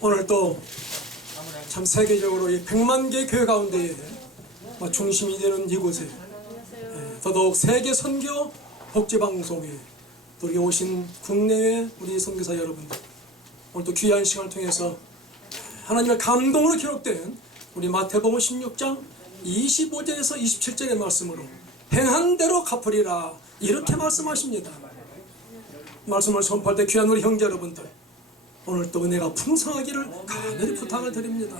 오늘 또 참 세계적으로 이 100만 개 교회 가운데에 중심이 되는 이곳에 더더욱 세계 선교 복지 방송에 또 여기 오신 국내외 우리 선교사 여러분들, 오늘 또 귀한 시간을 통해서 하나님의 감동으로 기록된 우리 마태복음 16장 25절에서 27절의 말씀으로 행한 대로 갚으리라 이렇게 말씀하십니다. 말씀을 선포할 때 귀한 우리 형제 여러분들, 오늘 또 은혜가 풍성하기를 간절히 부탁을 드립니다.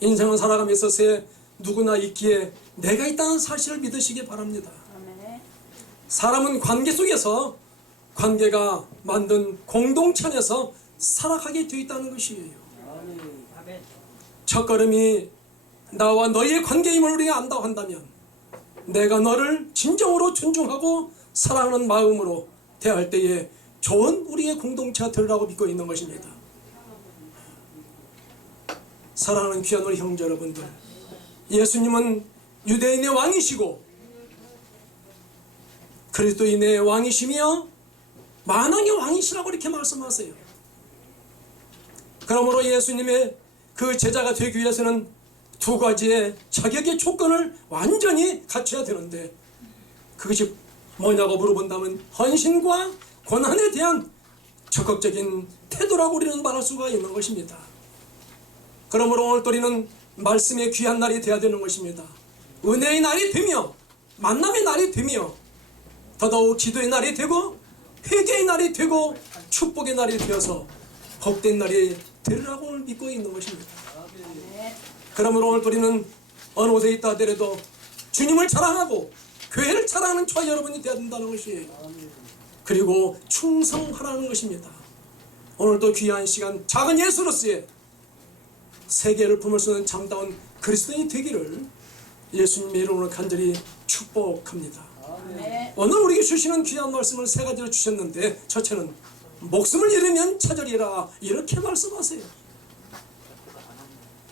인생을 살아가며 있어서 누구나 있기에 내가 있다는 사실을 믿으시기 바랍니다. 사람은 관계 속에서 관계가 만든 공동체 안에서 살아가게 되어 있다는 것이에요. 첫걸음이 나와 너희의 관계임을 우리가 안다고 한다면 내가 너를 진정으로 존중하고 사랑하는 마음으로 대할 때에 좋은 우리의 공동체가 되리라고 믿고 있는 것입니다. 사랑하는 귀한 우리 형제 여러분들, 예수님은 유대인의 왕이시고 그리스도인의 왕이시며 만왕의 왕이시라고 이렇게 말씀하세요. 그러므로 예수님의 그 제자가 되기 위해서는 두 가지의 자격의 조건을 완전히 갖춰야 되는데, 그것이 뭐냐고 물어본다면 헌신과 고난에 대한 적극적인 태도라고 우리는 말할 수가 있는 것입니다. 그러므로 오늘 또 우리는 말씀의 귀한 날이 되어야 되는 것입니다. 은혜의 날이 되며 만남의 날이 되며 더더욱 기도의 날이 되고 회개의 날이 되고 축복의 날이 되어서 복된 날이 되리라고 오늘 믿고 있는 것입니다. 그러므로 오늘 우리는 어느 곳에 있다 하더라도 주님을 자랑하고 교회를 자랑하는 저와 여러분이 되어야 된다는 것이에요. 그리고 충성하라는 것입니다. 오늘도 귀한 시간 작은 예수로서의 세계를 품을 수 있는 참다운 그리스도인이 되기를 예수님의 이름으로 간절히 축복합니다. 오늘 우리에게 주시는 귀한 말씀을 세 가지로 주셨는데, 첫째는 목숨을 잃으면 찾으리라 이렇게 말씀하세요.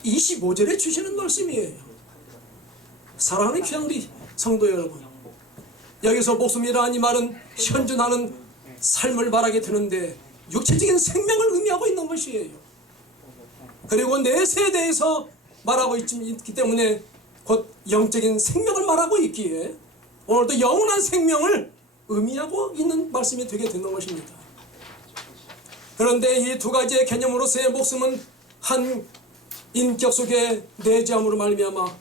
25절에 주시는 말씀이에요. 사랑하는 귀한 우리 성도 여러분, 여기서 목숨이라는 이 말은 현존하는 삶을 말하게 되는데 육체적인 생명을 의미하고 있는 것이에요. 그리고 내세에 대해서 말하고 있기 때문에 곧 영적인 생명을 말하고 있기에 오늘도 영원한 생명을 의미하고 있는 말씀이 되게 되는 것입니다. 그런데 이 두 가지의 개념으로서의 목숨은 한 인격 속에 내재함으로 말미암아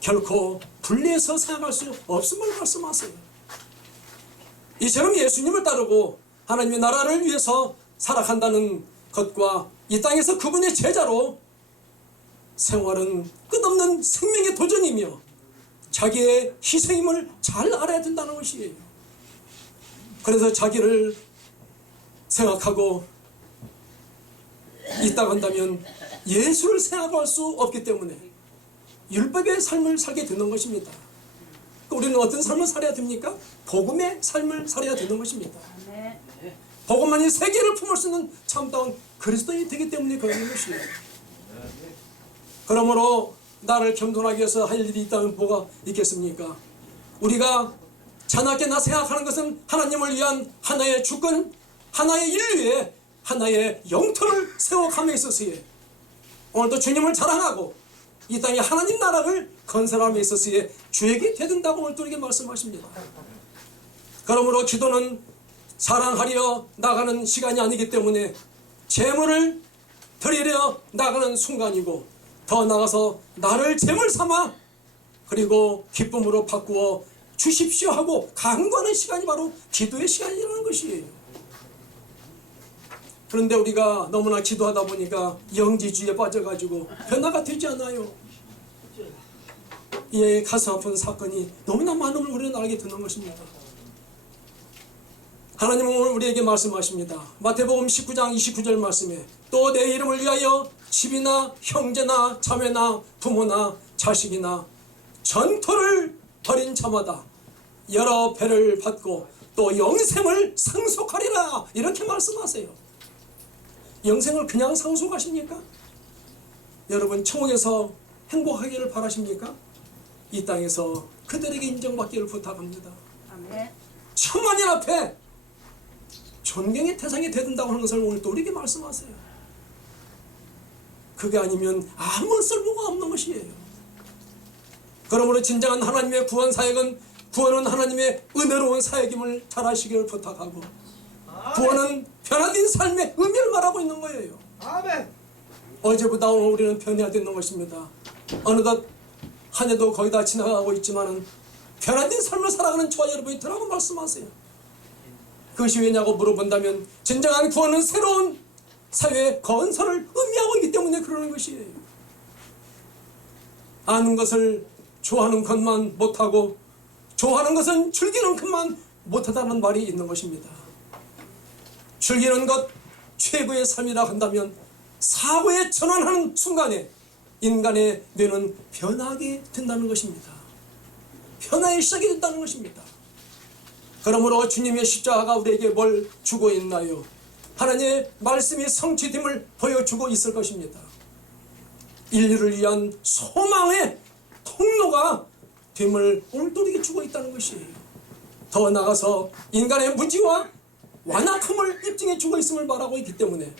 결코 분리해서 생각할 수 없음을 말씀하세요. 이처럼 예수님을 따르고 하나님의 나라를 위해서 살아간다는 것과 이 땅에서 그분의 제자로 생활은 끝없는 생명의 도전이며 자기의 희생임을 잘 알아야 된다는 것이에요. 그래서 자기를 생각하고 있다고 한다면 예수를 생각할 수 없기 때문에 율법의 삶을 살게 되는 것입니다. 우리는 어떤 삶을 살아야 됩니까? 복음의 삶을 살아야 되는 것입니다. 복음만이 세계를 품을 수 있는 참다운 그리스도인이 되기 때문에 그러는 것이에요. 그러므로 나를 겸손하게 위해서 할 일이 있다면 뭐가 있겠습니까? 우리가 자나깨나 생각하는 것은 하나님을 위한 하나의 주권, 하나의 인류의 하나의 영토를 세워감에 있어서의 오늘도 주님을 자랑하고 이 땅에 하나님 나라를 건설함에 있어서의 주역이 되든다고 오늘 또 우리에게 말씀하십니다. 그러므로 기도는 사랑하려 나가는 시간이 아니기 때문에 재물을 드리려 나가는 순간이고, 더 나아가서 나를 재물 삼아 그리고 기쁨으로 바꾸어 주십시오 하고 간구하는 시간이 바로 기도의 시간이라는 것이에요. 그런데 우리가 너무나 기도하다 보니까 영지주의에 빠져가지고 변화가 되지 않아요. 이 가슴 아픈 사건이 너무나 많음을 우리는 알게 되는 것입니다. 하나님은 오늘 우리에게 말씀하십니다. 마태복음 19장 29절 말씀에 또 내 이름을 위하여 집이나 형제나 자매나 부모나 자식이나 전토를 벌인 자마다 여러 배를 받고 또 영생을 상속하리라 이렇게 말씀하세요. 영생을 그냥 상속하십니까? 여러분 천국에서 행복하기를 바라십니까? 이 땅에서 그들에게 인정받기를 부탁합니다. 아멘. 천만인 앞에 존경의 대상이 되든다고 하는 것을 오늘 또 우리에게 말씀하세요. 그게 아니면 아무 쓸모가 없는 것이에요. 그러므로 진정한 하나님의 구원 사역은 구원은 하나님의 은혜로운 사역임을 잘 아시기를 부탁하고, 구원은 변화된 삶의 의미를 말하고 있는 거예요. 아멘. 어제보다 오늘 우리는 변화되는 것입니다. 어느덧 한 해도 거의 다 지나가고 있지만은 변화된 삶을 살아가는 저와 여러분이 있더라고 말씀하세요. 그것이 왜냐고 물어본다면 진정한 구원은 새로운 사회의 건설을 의미하고 있기 때문에 그러는 것이에요. 아는 것을 좋아하는 것만 못하고 좋아하는 것은 즐기는 것만 못하다는 말이 있는 것입니다. 즐기는 것 최고의 삶이라 한다면 사고에 전환하는 순간에 인간의 뇌는 변하게 된다는 것입니다. 변화의 시작이 된다는 것입니다. 그러므로 주님의 십자가가 우리에게 뭘 주고 있나요? 하나님의 말씀이 성취됨을 보여주고 있을 것입니다. 인류를 위한 소망의 통로가 됨을 오늘도 우리에게 주고 있다는 것이에요. 더 나아가서 인간의 무지와 완악함을 입증해 주고 있음을 말하고 있기 때문에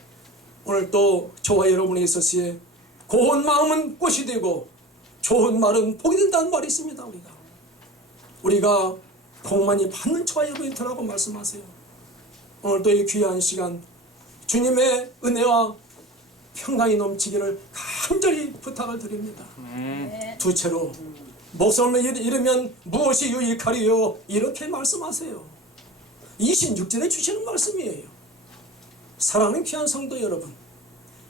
오늘 또 저와 여러분에 있어서의 고운 마음은 꽃이 되고 좋은 말은 복이 된다는 말이 있습니다. 우리가 복 많이 받는 저와 여러분이 되라고 말씀하세요. 오늘 또 이 귀한 시간 주님의 은혜와 평강이 넘치기를 간절히 부탁을 드립니다. 두째로 목숨을 잃으면 무엇이 유익하리요? 이렇게 말씀하세요. 26절에 주시는 말씀이에요. 사랑하는 귀한 성도 여러분,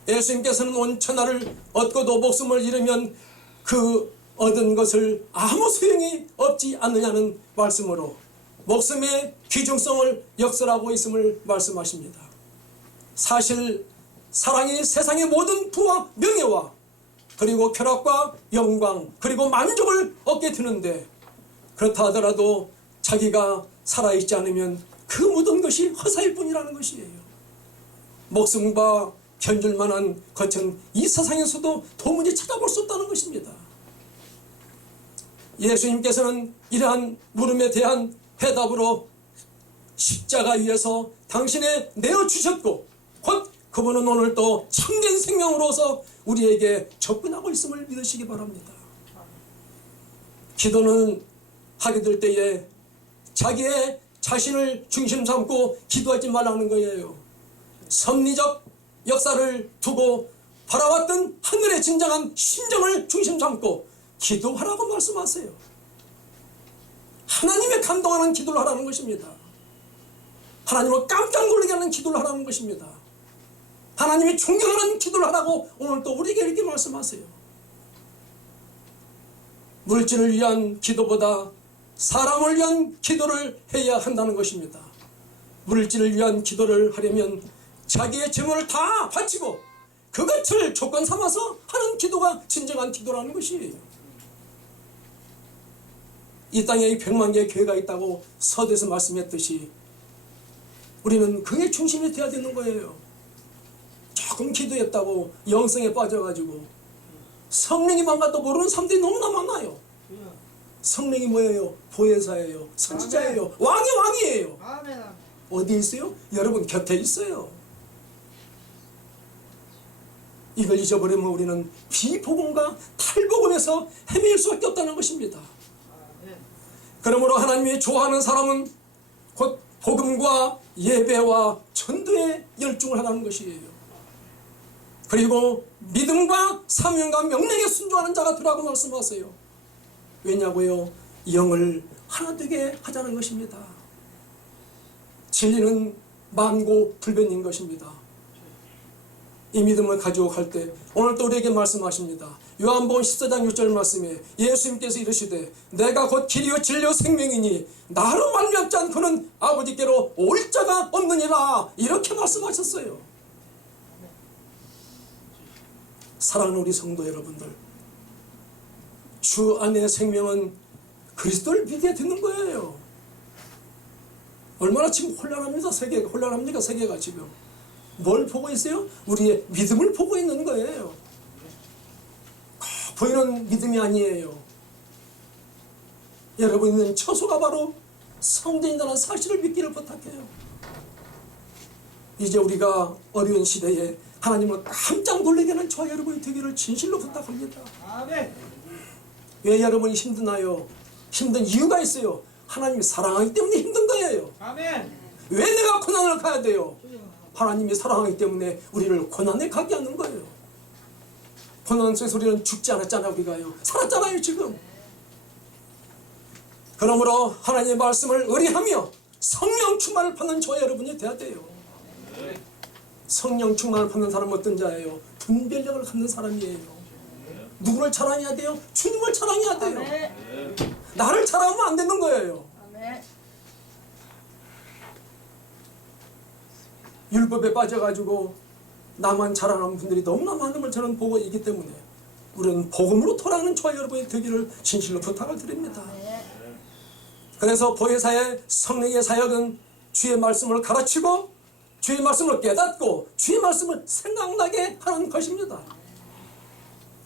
예수님께서는 온 천하를 얻고도 목숨을 잃으면 그 얻은 것을 아무 소용이 없지 않느냐는 말씀으로 목숨의 귀중성을 역설하고 있음을 말씀하십니다. 사실 사랑이 세상의 모든 부와 명예와 그리고 쾌락과 영광 그리고 만족을 얻게 되는데, 그렇다 하더라도 자기가 살아있지 않으면 그 모든 것이 허사일 뿐이라는 것이에요. 목숨과 견줄 만한 것은 이 세상에서도 도무지 찾아볼 수 없다는 것입니다. 예수님께서는 이러한 물음에 대한 해답으로 십자가 위에서 당신의 내어주셨고 곧 그분은 오늘 또 참된 생명으로서 우리에게 접근하고 있음을 믿으시기 바랍니다. 기도는 하게 될 때에 자기의 자신을 중심 삼고 기도하지 말라는 거예요. 섭리적 역사를 두고 바라왔던 하늘의 진정한 심정을 중심 삼고 기도하라고 말씀하세요. 하나님의 감동하는 기도를 하라는 것입니다. 하나님을 깜짝 놀라게 하는 기도를 하라는 것입니다. 하나님이 존경하는 기도를 하라고 오늘 또 우리에게 이렇게 말씀하세요. 물질을 위한 기도보다 사람을 위한 기도를 해야 한다는 것입니다. 물질을 위한 기도를 하려면 자기의 재물을 다 바치고 그것을 조건 삼아서 하는 기도가 진정한 기도라는 것이에요. 이 땅에 100만 개의 교회가 있다고 서두에서 말씀했듯이 우리는 그게 중심이 되어야 되는 거예요. 조금 기도했다고 영성에 빠져가지고 성령이 망가도 모르는 사람들이 너무나 많아요. 성령이 뭐예요? 보혜사예요. 선지자예요. 왕이 왕이에요. 아멘. 어디 있어요? 여러분 곁에 있어요. 이걸 잊어버리면 우리는 비복음과 탈복음에서 헤매일 수밖에 없다는 것입니다. 그러므로 하나님이 좋아하는 사람은 곧 복음과 예배와 전도에 열중을 하라는 것이에요. 그리고 믿음과 사명과 명령에 순종하는 자가 되라고 말씀하세요. 왜냐고요? 영을 하나 되게 하자는 것입니다. 진리는 만고불변인 것입니다. 이 믿음을 가지고 갈 때 오늘 또 우리에게 말씀하십니다. 요한복음 14장 6절 말씀에 예수님께서 이르시되 내가 곧 길이요 진리요 생명이니 나로 말미암지 않고는 아버지께로 올 자가 없느니라, 이렇게 말씀하셨어요. 사랑하는 우리 성도 여러분들, 주 안의 생명은 그리스도를 믿게 되는 거예요. 얼마나 지금 혼란합니다. 세계가 혼란합니까? 세계가 지금 뭘 보고 있어요? 우리의 믿음을 보고 있는 거예요. 보이는 믿음이 아니에요. 여러분 있는 처소가 바로 성전이라는 사실을 믿기를 부탁해요. 이제 우리가 어려운 시대에 하나님을 깜짝 놀라게 하는 저와 여러분이 되기를 진실로 부탁합니다. 아멘. 왜 여러분이 힘드나요? 힘든 이유가 있어요. 하나님이 사랑하기 때문에 힘든 거예요. 아멘. 왜 내가 고난을 가야 돼요? 하나님이 사랑하기 때문에 우리를 고난에 가게 하는 거예요. 고난 속에서 우리는 죽지 않았잖아요. 우리가요, 살았잖아요 지금. 그러므로 하나님의 말씀을 의뢰하며 성령 충만을 받는 저와 여러분이 돼야 돼요. 성령 충만을 받는 사람은 어떤 자예요? 분별력을 갖는 사람이에요. 누구를 자랑해야 돼요? 주님을 자랑해야 돼요. 아멘. 나를 자랑하면 안 되는 거예요. 아멘. 율법에 빠져가지고 나만 자랑하는 분들이 너무나 많은 걸 저는 보고 있기 때문에 우리는 복음으로 돌아가는 저와 여러분이 되기를 진실로 부탁을 드립니다. 그래서 보혜사의 성령의 사역은 주의 말씀을 가르치고 주의 말씀을 깨닫고 주의 말씀을 생각나게 하는 것입니다.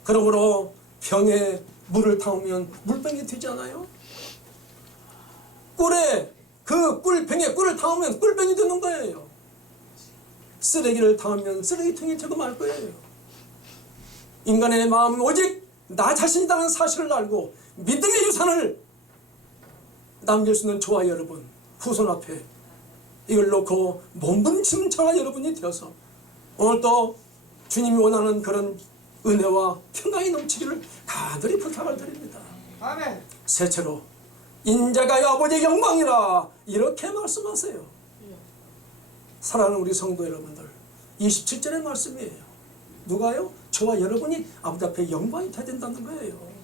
그러므로 병에 물을 타오면 물병이 되지 않아요? 꿀에 그 꿀병에 꿀을 타오면 꿀병이 되는 거예요. 쓰레기를 타오면 쓰레기통이 되고 말 거예요. 인간의 마음은 오직 나 자신이라는 사실을 알고 믿음의 유산을 남길 수 있는 저와 여러분, 후손 앞에 이걸 놓고 몸부림치는 저와 여러분이 되어서 오늘 또 주님이 원하는 그런 은혜와 평강이 넘치기를 간절히 부탁을 드립니다. 아멘. 셋째로 인자가 아버지의 영광이라 이렇게 말씀하세요. 사랑하는 우리 성도 여러분들, 27절의 말씀이에요. 누가요? 저와 여러분이 아버지 앞에 영광이 돼야 된다는 거예요.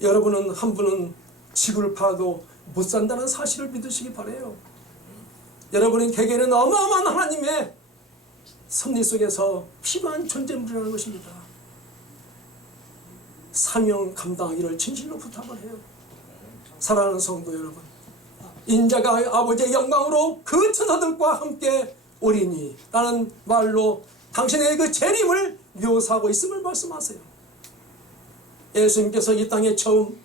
여러분은 한 분은 지구를 팔아도 못 산다는 사실을 믿으시기 바라요. 여러분은 개개인은 어마어마한 하나님의 섭리 속에서 필요한 존재물이라는 것입니다. 사명 감당하기를 진실로 부탁을 해요. 사랑하는 성도 여러분, 인자가 아버지의 영광으로 그 천사들과 함께 오리니 라는 말로 당신의 그 재림을 묘사하고 있음을 말씀하세요. 예수님께서 이 땅에 처음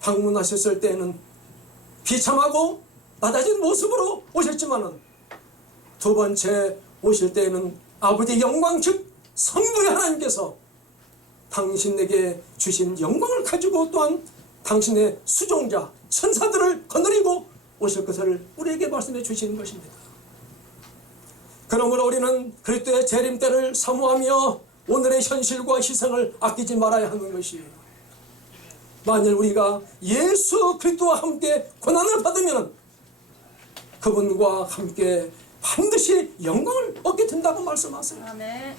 방문하셨을 때는 비참하고 낮아진 모습으로 오셨지만은 두 번째 오실 때에는 아버지의 영광 즉 성부의 하나님께서 당신에게 주신 영광을 가지고 또한 당신의 수종자 천사들을 거느리고 오실 것을 우리에게 말씀해 주시는 것입니다. 그러므로 우리는 그리스도의 재림 때를 사모하며 오늘의 현실과 희생을 아끼지 말아야 하는 것이에요. 만일 우리가 예수 그리스도와 함께 고난을 받으면 그분과 함께 반드시 영광을 얻게 된다고 말씀하세요. 아멘.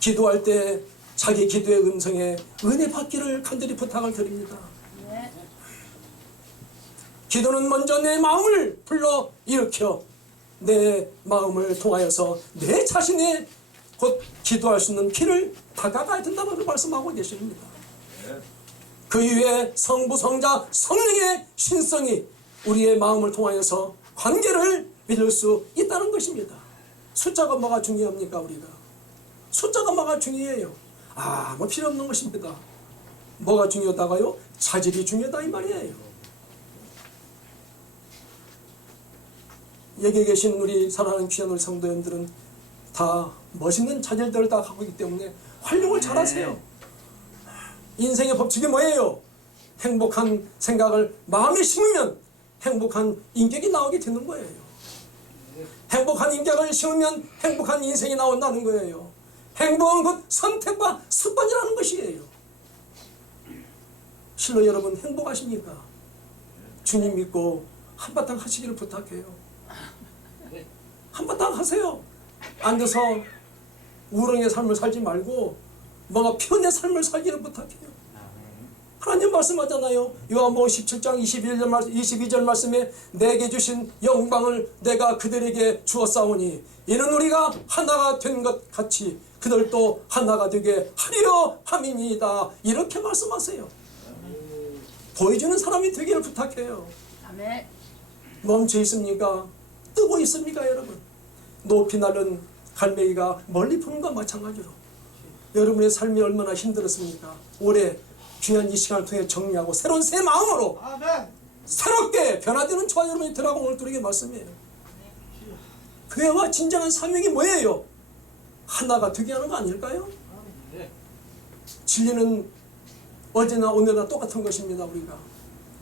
기도할 때 자기 기도의 음성에 은혜 받기를 간절히 부탁을 드립니다. 네. 기도는 먼저 내 마음을 불러 일으켜 내 마음을 통하여서 내 자신의 곧 기도할 수 있는 길을 다가가야 된다고 말씀하고 계십니다. 그 이후에 성부, 성자, 성령의 신성이 우리의 마음을 통하여서 관계를 맺을 수 있다는 것입니다. 숫자가 뭐가 중요합니까? 우리가 숫자가 뭐가 중요해요? 뭐 필요 없는 것입니다. 뭐가 중요하다가요? 자질이 중요하다 이 말이에요. 여기 계신 우리 사랑하는 귀한 우리 성도님들은 다 멋있는 자질들을 다 갖고 있기 때문에 활용을 잘하세요. 인생의 법칙이 뭐예요? 행복한 생각을 마음에 심으면 행복한 인격이 나오게 되는 거예요. 행복한 인격을 심으면 행복한 인생이 나온다는 거예요. 행복은 곧 선택과 습관이라는 것이에요. 실로 여러분 행복하십니까? 주님 믿고 한바탕 하시기를 부탁해요. 한바탕 하세요. 앉아서 우렁의 삶을 살지 말고 뭔가 편의 삶을 살기를 부탁해요. 하나님 말씀하잖아요. 요한복음 17장 22절 말씀에 내게 주신 영광을 내가 그들에게 주었사오니 이는 우리가 하나가 된 것 같이 그들도 하나가 되게 하려 함이니이다. 이렇게 말씀하세요. 보여주는 사람이 되기를 부탁해요. 아멘. 멈춰 있습니까? 뜨고 있습니까 여러분? 높이 날른 갈매기가 멀리 푸는 것과 마찬가지로 여러분의 삶이 얼마나 힘들었습니까? 올해 귀한 이 시간을 통해 정리하고 새로운 새 마음으로 아멘. 새롭게 변화되는 저와 여러분이 되라고 오늘 우리에게 말씀이에요. 교회와 진정한 사명이 뭐예요? 하나가 되게 하는 거 아닐까요? 진리는 어제나 오늘나 똑같은 것입니다. 우리가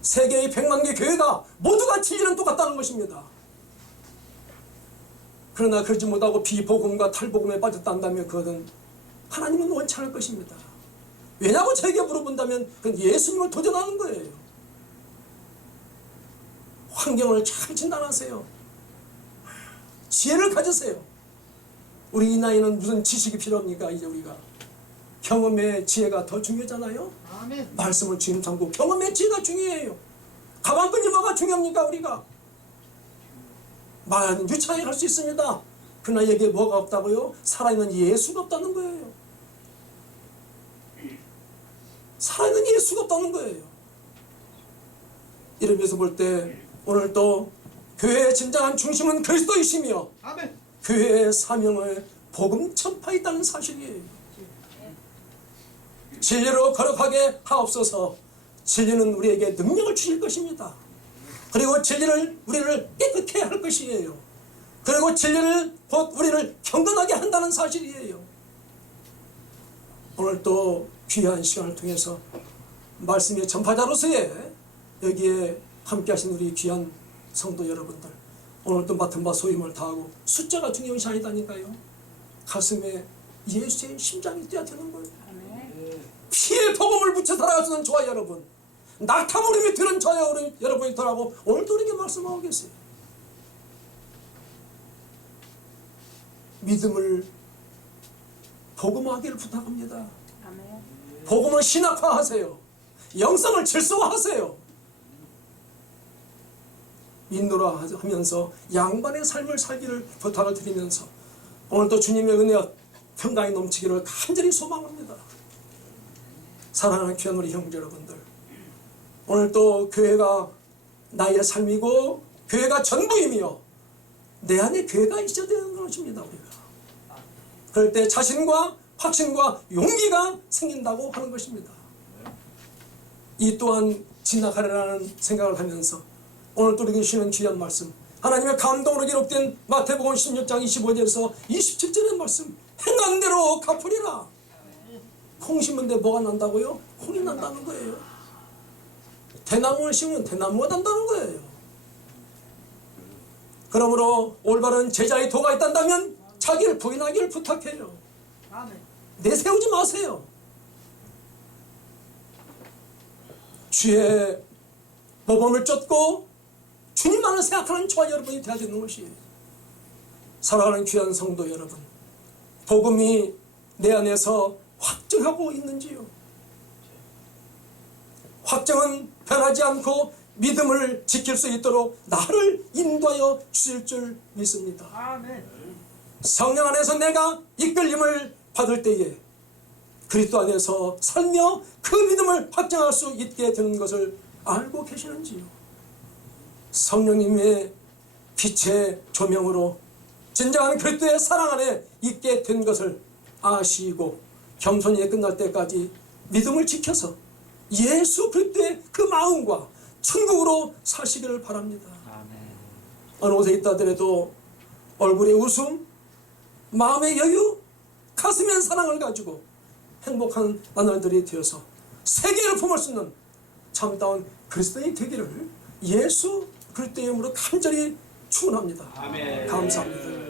세계의 100만 개 교회가 모두가 진리는 똑같다는 것입니다. 그러나 그러지 못하고 비복음과 탈복음에 빠졌다면 그것은 하나님은 원치 않을 것입니다. 왜냐고 저에게 물어본다면 그건 예수님을 도전하는 거예요. 환경을 잘 진단하세요. 지혜를 가지세요. 우리 이 나이는 무슨 지식이 필요합니까? 이제 우리가 경험의 지혜가 더 중요하잖아요. 아멘. 말씀을 주님 삼고 경험의 지혜가 중요해요. 가방끈이 뭐가 중요합니까? 우리가 말은 유창하게 할 수 있습니다. 그러나 여기에 뭐가 없다고요? 살아있는 예수가 없다는 거예요. 살아있는 예수가 없다는 거예요. 이러면서 볼 때 오늘 또 교회의 진정한 중심은 그리스도이시며 아멘. 교회의 사명을 복음 전파에 있다는 사실이에요. 진리로 거룩하게 하옵소서. 진리는 우리에게 능력을 주실 것입니다. 그리고 진리를 우리를 깨끗게 할 것이에요. 그리고 진리를 곧 우리를 경건하게 한다는 사실이에요. 오늘 또 귀한 시간을 통해서 말씀의 전파자로서의 여기에 함께 하신 우리 귀한 성도 여러분들, 오늘 또 맡은 바 소임을 다하고 숫자가 중요한 것이 아니다니까요. 가슴에 예수의 심장이 뛰어야 되는 거예요. 피의 복음을 붙여 살아가시는 저와 여러분, 낙타무림이 되는 저와 여러분이 더라고 오늘도 우리에게 말씀하고 계세요. 믿음을 복음화하기를 부탁합니다. 복음을 신학화하세요. 영성을 질서화하세요. 인도라 하면서 양반의 삶을 살기를 부탁을 드리면서 오늘도 주님의 은혜와 평강이 넘치기를 간절히 소망합니다. 사랑하는 귀한 우리 형제 여러분들, 오늘 또 교회가 나의 삶이고 교회가 전부이며 내 안에 교회가 있어야 되는 것입니다. 우리가 그럴 때 자신과 확신과 용기가 생긴다고 하는 것입니다. 이 또한 지나가리라는 생각을 하면서 오늘 또 우리에게 주시는 귀한 말씀, 하나님의 감동으로 기록된 마태복음 16장 25절에서 27절의 말씀, 행한 대로 갚으리라. 콩 심은데 뭐가 난다고요? 콩이 난다는 거예요. 대나무를 심으면 대나무가 난다는 거예요. 그러므로 올바른 제자의 도가 있단다면 자기를 부인하기를 부탁해요. 내세우지 마세요. 주의 모범을 쫓고 주님만을 생각하는 저와 여러분이 되어야 되는 것이에요. 사랑하는 귀한 성도 여러분, 복음이 내 안에서 확증하고 있는지요? 확증은 변하지 않고 믿음을 지킬 수 있도록 나를 인도하여 주실 줄 믿습니다. 아멘. 성령 안에서 내가 이끌림을 받을 때에 그리스도 안에서 살며 그 믿음을 확증할 수 있게 되는 것을 알고 계시는지요? 성령님의 빛의 조명으로 진정한 그리스도의 사랑 안에 있게 된 것을 아시고 겸손히 끝날 때까지 믿음을 지켜서 예수 그리스도의 그 마음과 천국으로 사시기를 바랍니다. 어느 곳에 있다 하더라도 얼굴에 웃음, 마음의 여유, 가슴에 사랑을 가지고 행복한 나날들이 되어서 세계를 품을 수 있는 참다운 그리스도인이 되기를 예수 그리스도의 이름으로 간절히 축원합니다. 감사합니다.